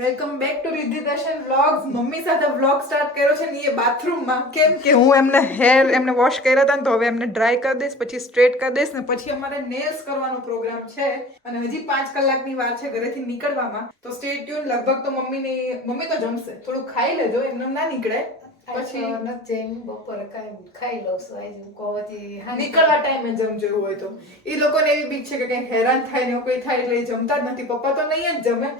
Welcome back to Riddhi Darshan vlogs mummy સાથે vlog start કર્યો છે ને એ બાથરૂમમાં કેમ કે હું એમને હેર એમને વોશ કર્યા હતા ને તો હવે એમને ડ્રાય કરી દઈશ પછી સ્ટ્રેટ કરી દઈશ ને પછી અમારે નેલ્સ કરવાનો પ્રોગ્રામ છે. અને હજી પાંચ કલાકની વાર છે ઘરેથી નીકળવામાં. તો સ્ટે ટ્યુન લગભગ તો મમ્મીની મમ્મી તો જમશે. થોડું ખાઈ લેજો એમને ના નીકળે. પછી નથી બપોરે ખાઈ લઉં છું. નીકળવા ટાઈમે જમજો હોય તો. એ લોકોને એવી બીક છે કે કઈ હેરાન થાય ને એવું કોઈ થાય એટલે જમતા જ નથી. પપ્પા તો નહીં જ જમે.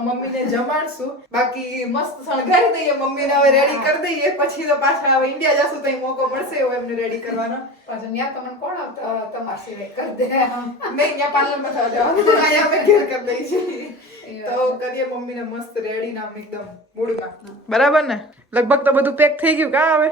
મમ્મીને જમાડશું. બાકી મસ્ત શણગારી દઈએ મમ્મીને હવે રેડી કરી દઈએ. પછી તો પાછા હવે ઇન્ડિયા જશું તો મોકો મળશે એવો એમને રેડી કરવાનો. પાછું ત્યાં તમને કોણ આવતા? તમાર સિવાય કરી દે. નહીં ત્યાં પાર્લરમાં થવા જવાનું. અહીંયા અમે ઘેર કરી છીએ તો કરીએ મમ્મીને મસ્ત રેડી નામ એકદમ મૂડમાં. બરાબર ને? લગભગ તો બધું પેક થઈ ગયું કા હવે.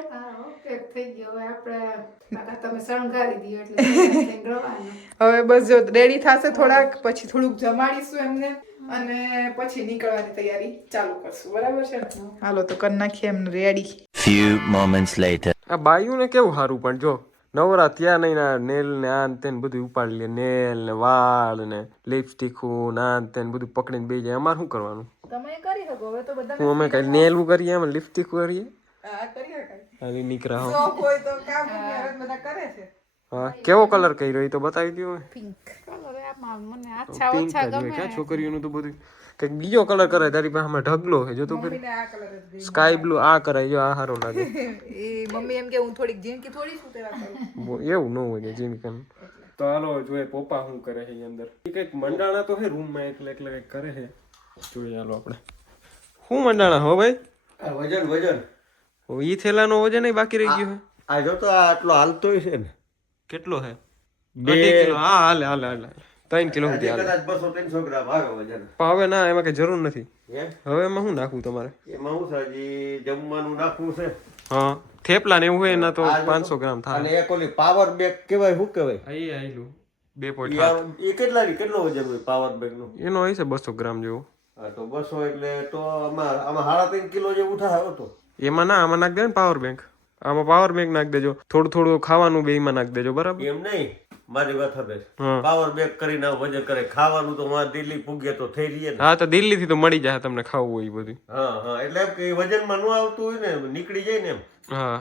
હવે બસ જો રેડી થશે થોડાક પછી થોડુંક જમાડીશું એમને. અને પછી નીકળવાની તૈયારી ચાલુ કરશું. બરાબર છે? ને હાલો તો કરી નાખીએ એમને રેડી ફ્યુ મોમેન્ટ્સ લેટર આ બાયુને કેવું સારું પણ જો નવરા ત્યાં નહીં ના નેલ ને આ તેને તે બધું ઉપાડી લે. નેલ ને વાળ ને લિપસ્ટિક ને આ તેને તે બધું પકડીને બે જાય. અમારે શું કરવાનું? તમે કરી શકો. હવે તો બધા હું અમે કઈ નેલ કરીએ અમે લિપસ્ટિક કરીએ? હા કરી શકાય. અને નીકળા. હો શોખ હોય તો કામ બધા કરે છે. હા કેવો કલર કર્યો એ તો બતાવી દો કલર આમાં મને આછા ઓછા ગમે. ક્યાં છોકરીઓનું તો બધું કંઈક બીજો કલર કરે તારી પાસે આમાં ઢગલો છે. જો તો મમ્મીને આ કલર જ ગઈ સ્કાય બ્લુ આ કરે જો આ સારો લાગે. એ મમ્મી એમ કે હું થોડીક જિંદગી થોડી શું કરું? એવું ન હોય જિંદગી તો હાલો જોઈએ પપ્પા શું કરે છે અંદર. એ કંઈક મંડાણા તો હે રૂમમાં એટલે એટલે કંઈક કરે છે. જોઈએ હાલો આપણે. શું મંડાણા હો ભાઈ? વજન વજન. ઈ થેલાનો વજન એ બાકી રહી ગયો આ જો તો આ આટલો હાલતોય છે ને. કેટલો હે? બે- કિલો. હા હાલે હાલે હાલે. ત્રણ કિલો સુધી હાલે. બસો ત્રણસો ગ્રામ આવે વજન. પણ હવે ના એમાં કઈ જરૂર નથી. હવે એમાં શું નાખવું તમારે? એમાં શું સાજી જમવાનું નાખવું છે? હા થેપલા ને એવું હોય એના તો જો. પાંચસો ગ્રામ થાય. અને એક ઓલી પાવર બેગ કેવાય શું કેવાય અહીં આવેલું બે પોઈન્ટ એ કેટલા કેટલો વજન હોય પાવર બેગનું? એનો હશે બસો ગ્રામ જેવો. તો બસો એટલે તો આમાં આમાં સાડા ત્રણ કિલો જેવું થાય તો. એમાં ના આમાં નાખ દે ને પાવર બેંક આમાં પાવર બેંક નાખ દેજો. થોડું થોડું ખાવાનું બે એમાં નાખ દેજો બરાબર? એમ નહીં? મારી વાત હવે પાવર બેક કરીને વજન કરે. ખાવાનું તો માં દિલ્હી પૂગે તો થઈ રહીએ હા તો દિલ્હી થી તો મળી જાય તમને ખાવું હોય બધું. હા હા એટલે એમ કે વજનમાં ન આવતું હોય ને નીકળી જાય ને એમ. હા.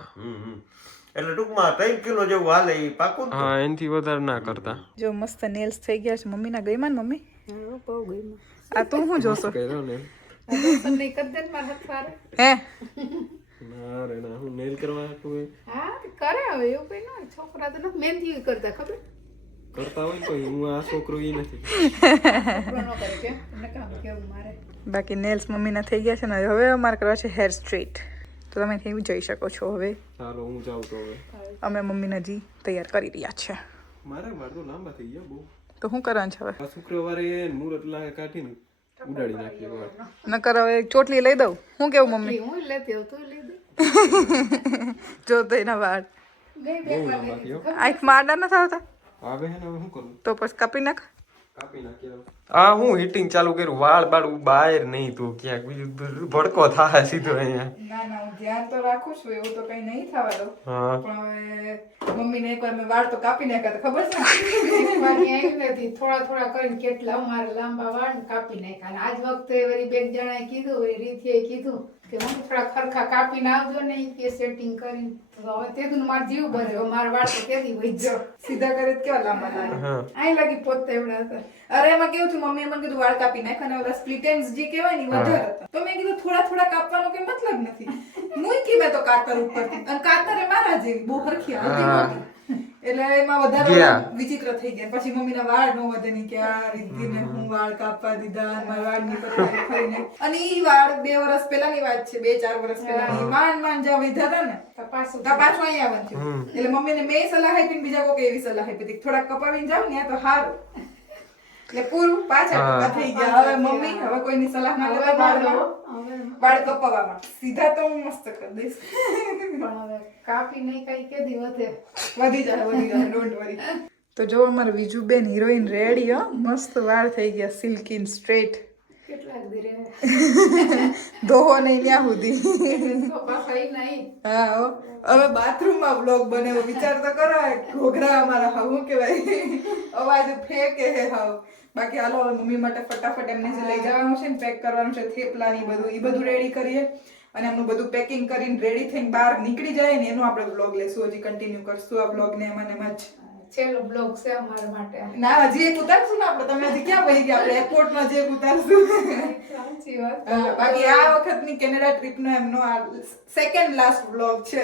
એટલે ટૂંકમાં ત્રણ કિલો જેવું હાલે એ પાકું ને? હા એનાથી વધારે ના કરતા. જો મસ્ત નેલ્સ થઈ ગયા છે. મમ્મી ના ગઈમાં ને મમ્મી? હા. આ તું શું જોશો. હે? ના રે ના હું નેલ કરવા હા કરે હવે એવું કઈ ન છોકરા તો મહેંદી કરતા ખબર? કરતા હોય તો હું આ છોકરો ઈ નથી ન કરે બાકી નેલ્સ મમ્મીના થઈ ગયા છે ને હવે અમારે કરવા છે હેર સ્ટ્રેટ તો તમે એવું જઈ શકો છો હવે ચાલો હું જાઉં તો હવે અમે મમ્મીને જી તૈયાર કરી રહ્યા છે મારે વાળ તો લાંબા થઈ ગયા બહુ તો શું કરવાનું છે હવે શુક્રવારે મુહૂર્ત લાગે કાઢીને ઉડાડી નાખીએ વાળ નકર હવે ચોટલી લઈ દઉં હું કેવું મમ્મી હું લેતી હોઉં તું લઈ દે જો તો એના વાળ. આંખમાં આડા નથી આવતા આવે હે ને હવે કરું? તો પછી કાપી નાખ. આ હું હીટિંગ ચાલુ કર્યું? વાળ બાળ બહાર નહીં તું ક્યાંક બીજું ભડકો થાય સીધો અહીંયા. ના ના હું ધ્યાન તો રાખું છું એવું તો કઈ નહીં થવા દઉં. પણ હવે મમ્મીને એકવાર મેં વાળ તો કાપી નાખ્યા તો ખબર છે એકવાર આવી નથી થોડા થોડા કરીને કેટલા અમારે લાંબા વાળ કાપી નાખ્યા. અને આજ વખતે વળી બેન જણાએ કીધું વળી રીતિએ કીધું કે હું થોડા ખરખા કાપીને આવજો ને કે સેટિંગ કરીને. તો હવે તેનું માર જીવ ભર્યો મારા વાળ તો કેદી વઈ સીધા કરે તો કેવા લાંબા લાગે આય લાગી પોતે એવડા હતા. અરે એમાં કેવું થયું? મમ્મીએ મને કીધું વાળ કાપી નાખ અને ઓલા સ્પ્લિટ એન્ડ જે કહેવાય ને વધારે હતા. તો મેં કીધું થોડા થોડા કાપવાનો કઈ મતલબ નથી. મૂકી મેં તો કાતર ઉપરથી. અને કાતર એ મારા જેવી બહુ હરખી આવતી નહોતી. એટલે એમાં વધારે. વિચિત્ર થઈ ગયા. પછી મમ્મીના વાળ નો વધે નહીં કે આ રીતિને હું વાળ કાપવા દીધા મારા વાળની પતરાઈ ફરીને અને ઈ વાળ બે વર્ષ પહેલાની વાત છે બે ચાર વર્ષ પહેલાની. માંડ માંડ જ્યાં વિધા હતા ને તપાસ. પાછું તો પાછું અહીંયા થયું. એટલે મમ્મીને મેં સલાહ આપી ને બીજા કોઈ એવી સલાહ આપી હતી કે થોડાક કપાવીને જાવ ને તો સારું એટલે પૂરું પાછા થઈ ગયા. હવે મમ્મી હવે કોઈની સલાહ ના લેવા મારો વાળમાં. કપાવવામાં. સીધા તો હું મસ્ત કરી દઈશ. પણ હવે કાપી નહીં કઈ કેદી વધે. વધી જાય વધી જાય. ડોન્ટ વરી તો જો અમારે બીજું બેન હિરોઈન રેડી હો. મસ્ત વાળ થઈ ગયા સિલ્કીન સ્ટ્રેટ રહે. નહીં ત્યાં સુધી. હા હવે બાથરૂમમાં બ્લોગ બને વિચાર તો કરો ઘોઘરા અમારા શું કહેવાય? અવાજ ફેંકે હે હાવ. બાકી હાલો હવે મમ્મી માટે ફટાફટ એમને જે લઈ જવાનું છે ને પેક કરવાનું છે થેપલા ની બધું એ બધું રેડી કરીએ. અને એમનું બધું પેકિંગ કરીને રેડી થઈને બહાર નીકળી જાય ને એનું આપણે બ્લોગ લેશું. હજી કન્ટિન્યુ કરશું આ બ્લોગ ને એમાં એમાં જ. છેલ્લો બ્લોગ છે અમારા માટે. ના હજી એક ઉતારશું ને આપણે. તમે હજી ક્યાં પડી ગયા? આપણે એરપોર્ટમાં જે એક ઉતારશું. બાકી આ વખતની કેનેડા ટ્રીપનો એમનો આ સેકન્ડ લાસ્ટ બ્લોગ છે.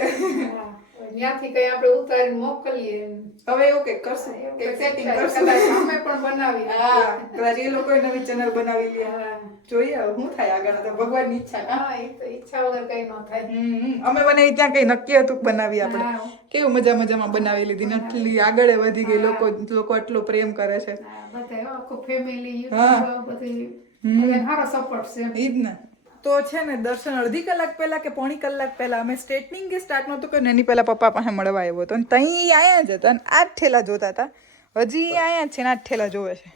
ત્યાંથી કઈ આપણે ઉતારીને મોકલીએ. હવે એવું કંઈક કરશું કે સેટિંગ કરશું. અમે પણ બનાવી હા કદાચ એ લોકોએ નવી ચેનલ બનાવી લે. જોઈએ શું થાય આગળ તો ભગવાનની ઈચ્છા. હા એ તો ઈચ્છા વગર કઈ ન થાય. અમે બનાવી ત્યાં કઈ નક્કી હતું બનાવી આપણે. કેવું મજા મજામાં બનાવી લીધી નટલી આગળ વધી ગઈ લોકો લોકો આટલો પ્રેમ કરે છે. બધા આખું ફેમિલી હા. બધી. સારો સપોર્ટ છે ઈ જ ને તો છે ને દર્શન અડધી કલાક પહેલા કે પોણી કલાક પહેલા અમે સ્ટ્રેટનિંગ કે સ્ટાર્ટ નહોતું કર્યું એની પહેલા પપ્પા પાસે મળવા આવ્યો હતો અને તઈ આયા જ હતા અને આ જ ઠેલા જોતા હતા. હજી આયા જ છે ને આ જ ઠેલા જોવે છે.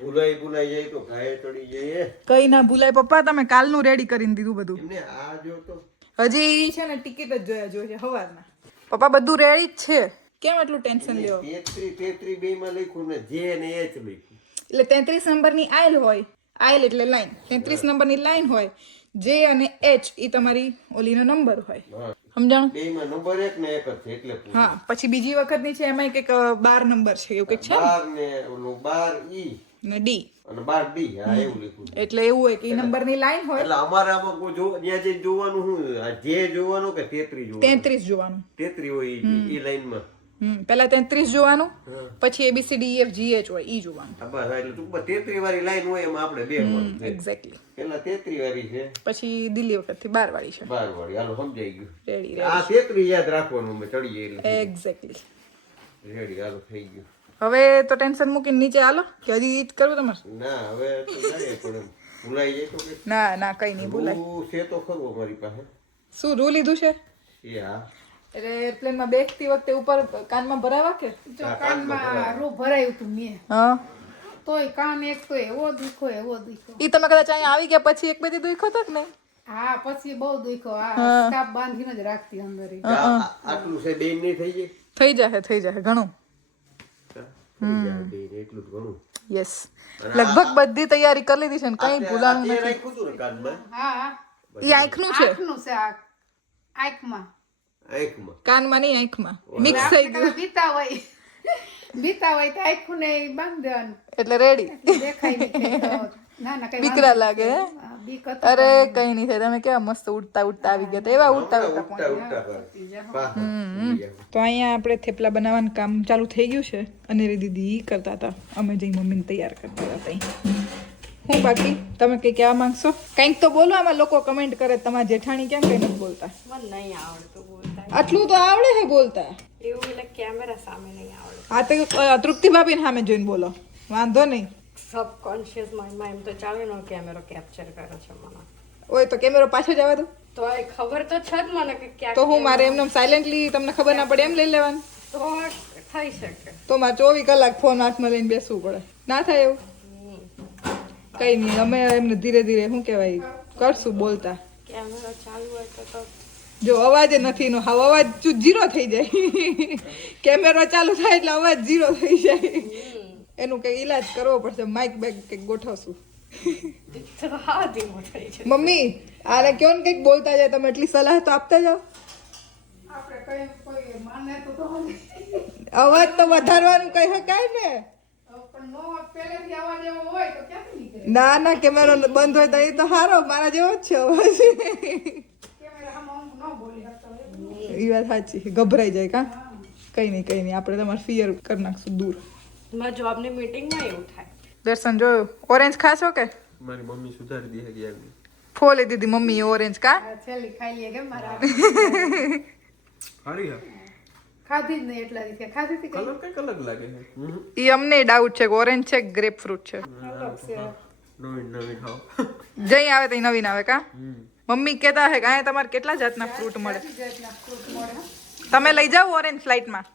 ભૂલાઈ ભૂલાઈ જાય તો ઘાએ ચડી જાય કઈ ના ભૂલાય. પપ્પા તમે કાલનું રેડી કરીને દીધું બધું. એમને આ જો તો. હજી છે ને ટિકિટ જ જોયા જોઈએ છે સવારના પપ્પા બધું રેડી જ છે. કેમ એટલું ટેન્શન લ્યો? તેત્રી તેત્રી બે માં લખ્યું ને જે ને એ જ લખ્યું. એટલે તેત્રીસ નંબરની આયલ હોય. આયલ એટલે લાઈન તેત્રીસ નંબરની લાઈન હોય. જે અને એચ એ તમારી ઓલીનો નંબર હોય. સમજાણું? નંબર એક ને એક જ છે એટલે હા પછી બીજી વખતની છે એમાં કંઈક બાર નંબર છે એવું કંઈક છે બાર ને ઓલું બાર ઈ. ને ડી અને બાર ડી હા એવું લખ્યું એટલે એવું હોય કે નંબરની લાઈન હોય. એટલે અમારે આમાં કોઈ જો ત્યાં જે જોવાનું હું જે જોવાનું કે તેત્રી જોવાનું? તેત્રીસ જોવાનું. તેત્રી હોય એ લાઈનમાં હમ પહેલા તેત્રીસ જોવાનું પછી એબીસીડી એફ જી એચ હોય ઈ જોવાનું. બસ એટલે. ટૂંકમાં તેત્રી વાળી લાઈન હોય એમાં આપણે બે એક્ઝેક્ટલી પેલા તેત્રી વાળી છે. પછી દિલ્હી વખતથી બાર વાળી છે. બાર વાળી. હાલો સમજાઈ ગયું. રેડી આ તેત્રી યાદ રાખવાનું અમે ચડીએ એટલે. એક્ઝેક્ટલી રેડી હાલો થઈ ગયું. હવે તો ટેન્શન મૂકીને નીચે હાલો કે હજી ઈ કરવું તમારે? ના હવે તો જાય પણ ભૂલાઈ જાય તો ના ના કઈ નહીં ભૂલાય. છે તો ખરું અમારી પાસે. શું રૂ લીધું છે? એ હા. એટલે એરપ્લેનમાં બેસતી વખતે ઉપર કાનમાં ભરાવા કે? જો કાનમાં રૂ ભરાયું હતું મેં. હા. તોય કાન એક તો એવો દુખો એવો દુખો ઈ તમે કદાચ અહીંયા આવી ગયા પછી એક બધી દુખો દુખ્યો હતો કે નહીં? હા પછી બહુ દુખો આ સ્ટાફ બાંધીને જ રાખતી અંદર આટલું છે બેન નહીં થઈ જાય? થઈ જશે થઈ જશે ઘણું. જાય એટલું જ ઘણું. યસ લગભગ બધી તૈયારી કરી લીધી છે ને કઈ ભૂલાણું ને કાનમાં? હા. ઈ આંખનું છે? આંખનું છે આંખમાં. આંખમાં. કાનમાં નહીં આંખમાં. મિક્સ થઈ ગયું. બીતા હોય. બીતા હોય તો આંખું ને બાંધી દેવાનું. એટલે રેડી દેખાય બીકરા લાગે અરે કઈ નહીં થાય. તમે કેવા મસ્ત ઉડતા ઉડતા આવી ગયા એવા ઉડતા ઉડતા. તો અહીંયા આપણે થેપલા બનાવવાનું કામ ચાલુ થઈ ગયું છે. અને રે દીદી ઈ કરતા હતા. અમે જઈ મમ્મીને તૈયાર કરતા હતા ત્યાં હું બાકી? તમે કઈ કહેવા માંગશો? કંઈક તો બોલો આમાં લોકો કમેન્ટ કરે. તમારા જેઠાણી કેમ કઈ નથી બોલતા? મને નહીં આવડતું બોલતા. આટલું તો આવડે છે બોલતા. એવું એટલે કેમેરા સામે નહીં આવડે. આ તો તૃપ્તિ ભાભીને સામે જોઈને બોલો. વાંધો નહીં. સબકોન્શિયસ માઇન્ડમાં એમ તો ચાલે નો કેમેરો કેપ્ચર કરે છે મને. ઓય તો કેમેરો પાછો જવા દો તો? એ ખબર તો છે જ મને કે ક્યાં તો હું મારે એમને સાયલેન્ટલી તમને ખબર ના પડે એમ લઈ લેવાનું? તો થઈ શકે. તો મારે ચોવીસ કલાક ફોન હાથમાં લઈને બેસવું પડે. ના થાય એવું? કઈ નહીં અમે એમને ધીરે ધીરે શું કહેવાય કરશું બોલતા. કેમેરો ચાલુ હોય તો તો જો અવાજ નથી નો હાવ અવાજ જીરો થઈ જાય. કેમેરો ચાલુ થાય એટલે અવાજ જીરો થઈ જાય. એનું કંઈક ઈલાજ કરવો પડશે માઇક બેક કંઈક ગોઠવશું. મમ્મી આને કયો ને કંઈક બોલતા જાય તમે એટલી સલાહ તો આપતા જાઓ. અવાજ તો વધારવાનું કહી શકાય ને. ના ના કેમેરો બંધ હોય તો એ તો સારો મારા જેવો જ છે અવાજ કેમેરા આમ આમ ન બોલી શકતો હોય. એ વાત સાચી ગભરાઈ જાય કા? કઈ નહીં કઈ નહીં આપણે તમારે ફિયર કરી નાખશું દૂર. મારા જોબની મીટિંગમાં એવું થાય. દર્શન જોયું ઓરેન્જ ખાશો કે? મારી મમ્મી સુધારી દે કે યાર ફોલી દીધી મમ્મી ઓરેન્જ કા? છેલ્લી ખાઈ લે કે મારા સારી હા ખાધી જ નહીં એટલા દિવસે. ખાધી હતી કલર કંઈક અલગ લાગે છે. એ અમને ડાઉટ છે કે ઓરેન્જ છે ગ્રેપ ફ્રૂટ છે. નવીન નવીન ખાઓ જઈ આવે તઈ નવીન આવે કા? મમ્મી કહેતા હે કે અહીંયા તમારે કેટલા જાતના ફ્રૂટ મળે. તમે લઈ જાઓ ઓરેન્જ ફ્લાઇટમાં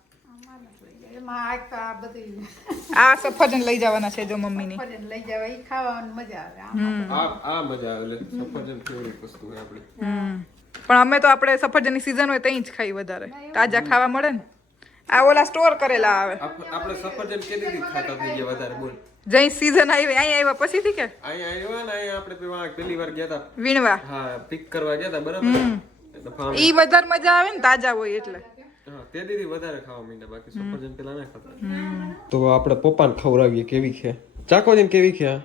આ સફરજન લઈ જવાના છે જો મમ્મીની. ની લઈ જવા ઈ ખાવાની મજા આવે. આ આ મજા આવે સફરજન ફેવરિટ વસ્તુ હોય આપણી પણ અમે તો આપણે સફરજનની સીઝન હોય ત્યાં જ ખાઈ વધારે. તાજા ખાવા મળે ને? આ ઓલા સ્ટોર કરેલા આવે. આપણે સફરજન કેવી રીતે ખાતા થઈ ગયા વધારે બોલ. જઈ સીઝન આવી અહીં આવ્યા પછી થી કે? અહીંયા આવ્યા ને અહીંયા આપણે પેલા પેલી વાર ગયા હતા વીણવા. હા પિક કરવા ગયા હતા બરાબર? ઈ વધારે મજા આવે ને તાજા હોય એટલે. હા તે દીદી વધારે ખાવા માંડ્યા બાકી સફરજન પેલા ના ખાતા. તો આપણે પપ્પાને ખવડાવીએ કેવી છે? ચાકો જઈને કેવી છે?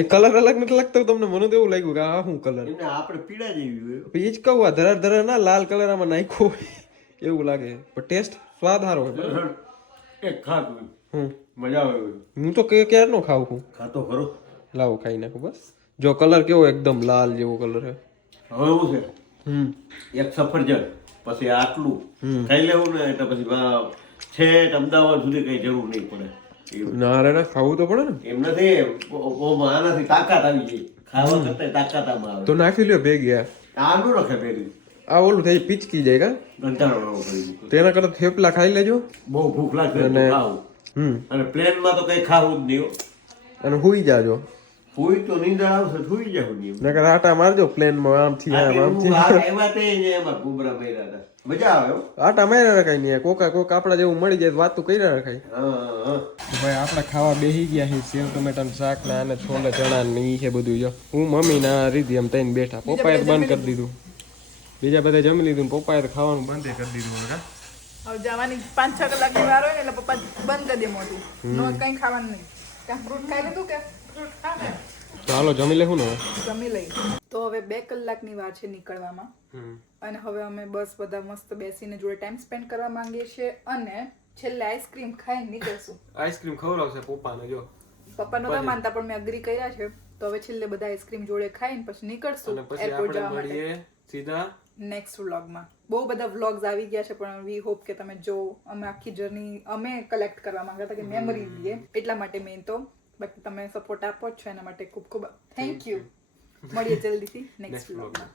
એ કલર અલગ નથી લાગતો તમને મને તો એવું લાગ્યું કે આ શું કલર આપણે પીળા જેવી હોય. એ જ કહું આ ધરાર ધરાર ના લાલ કલર આમાં નાખ્યો એવું લાગે. પણ ટેસ્ટ સ્વાદ સારો હોય એક ખાતું હમ મજા આવે હું તો કે ક્યારનો ખાવ છું? ખાતો ખરો. લાવો ખાઈ નાખું બસ. જો કલર કેવો એકદમ લાલ જેવો કલર છે. હવે એવું છે? હમ. એક સફરજન પછી આટલું. ખાઈ લેવું ને એટલે પછી છેક અમદાવાદ સુધી કઈ જરૂર નહીં પડે. ના રે ના ખાવું તો પડે ને. એમ નથી આનાથી તાકાત આવી ગઈ. ખાવા કરતા તાકાત આમાં આવે. તો નાખી લ્યો ભેગી આ આનું રખે પેલી આ ઓલું થઈ પિચકી જાય કા. તેના કરતા થેપલા ખાઈ લેજો. બહુ ભૂખ લાગે અને- અને પ્લેનમાં તો કઈ ખાવું જ નહીં અને હુઈ જાજો. હુઈ તો નીંદર આવશે હુઈ જાવ નહીં નકર આટા મારજો પ્લેનમાં આમથી આમ આમથી. એમાં તે એમાં ગુબરા માર્યા હતા. મજા આવે આટા માર્યા રખાય નહીં કોકા કોક આપડા જેવું મળી જાય તો વાતું કર્યા રખાય ભાઈ આપણે ખાવા બેસી ગયા છે સેવ ટમેટાનું શાક ને આને છોલે ચણા ને ઈ છે બધું જો. હું મમ્મી ના રીધી એમ તઈને બેઠા પપ્પાએ તો બંધ કરી દીધું. બીજા બધા જમી લીધું પપ્પાએ તો ખાવાનું બંધ કરી દીધું હવે જવાની પાંચ છ કલાકની વાર હોય ને એટલે પપ્પા બંધ કરી દે મોટું નો કઈ ખાવાનું નહીં. ક્યાં ફ્રૂટ ખાઈ લીધું કે? ફ્રૂટ ખાવે ચાલો જમી લેવું ને જમી લઈ તો હવે બે કલાકની વાર છે નીકળવામાં. અને હવે અમે બસ બધા મસ્ત બેસીને જોડે ટાઈમ સ્પેન્ડ કરવા માંગીએ છીએ અને છેલ્લે આઈસ્ક્રીમ ખાઈ નીકળશું. આઈસ્ક્રીમ ખવડાવશે પપ્પાને જો. પપ્પા નતા માનતા પણ મેં અગ્રી કર્યા છે. તો હવે છેલ્લે બધા આઈસ્ક્રીમ જોડે ખાઈને પછી નીકળશું. એરપોર્ટ જવા માટે. સીધા નેક્સ્ટ વ્લોગમાં બહુ બધા વ્લોગ્સ આવી ગયા છે પણ વી હોપ કે તમે જો અમે આખી જર્ની અમે કલેક્ટ કરવા માંગતા હતા કે મેમરી લઈએ. એટલા માટે મેં તો. બાકી તમે સપોર્ટ આપો છો એના માટે ખૂબ ખૂબ થેન્ક યુ મળીએ જલ્દીથી નેક્સ્ટ વ્લોગમાં